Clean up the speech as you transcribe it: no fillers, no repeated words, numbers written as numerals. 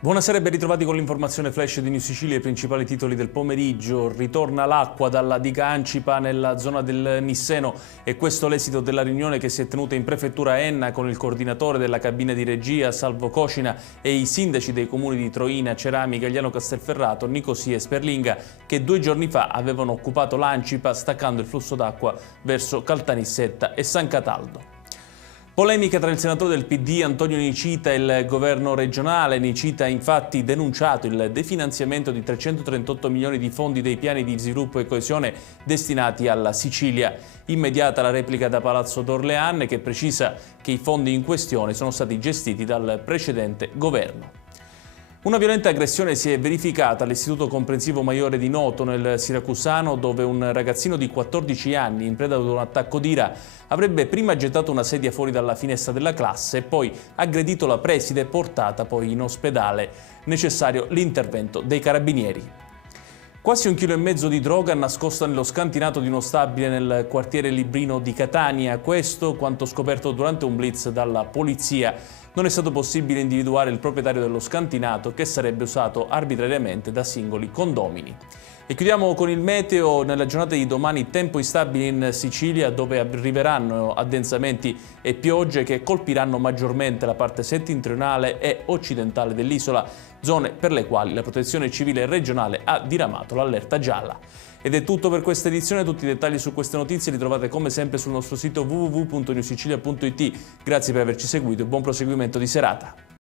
Buonasera e ben ritrovati con l'informazione flash di New Sicilia. I principali titoli del pomeriggio. Ritorna l'acqua dalla diga Ancipa nella zona del Nisseno e questo l'esito della riunione che si è tenuta in prefettura Enna con il coordinatore della cabina di regia Salvo Cocina e i sindaci dei comuni di Troina, Cerami, Gagliano Castelferrato, Nicosia e Sperlinga che 2 giorni fa avevano occupato l'Ancipa staccando il flusso d'acqua verso Caltanissetta e San Cataldo. Polemica tra il senatore del PD Antonio Nicita e il governo regionale. Nicita ha infatti denunciato il definanziamento di 338 milioni di fondi dei piani di sviluppo e coesione destinati alla Sicilia. Immediata la replica da Palazzo d'Orléans che precisa che i fondi in questione sono stati gestiti dal precedente governo. Una violenta aggressione si è verificata all'Istituto Comprensivo Maiore di Noto nel Siracusano, dove un ragazzino di 14 anni, in preda ad un attacco d'ira, avrebbe prima gettato una sedia fuori dalla finestra della classe e poi aggredito la preside e portata poi in ospedale. Necessario l'intervento dei carabinieri. Quasi 1,5 kg di droga nascosta nello scantinato di uno stabile nel quartiere Librino di Catania. Questo quanto scoperto durante un blitz dalla polizia. Non è stato possibile individuare il proprietario dello scantinato che sarebbe usato arbitrariamente da singoli condomini. E chiudiamo con il meteo. Nella giornata di domani tempo instabile in Sicilia, dove arriveranno addensamenti e piogge che colpiranno maggiormente la parte settentrionale e occidentale dell'isola, zone per le quali la Protezione Civile regionale ha diramato l'allerta gialla. Ed è tutto per questa edizione. Tutti i dettagli su queste notizie li trovate come sempre sul nostro sito www.newsicilia.it. Grazie per averci seguito e buon proseguimento di serata.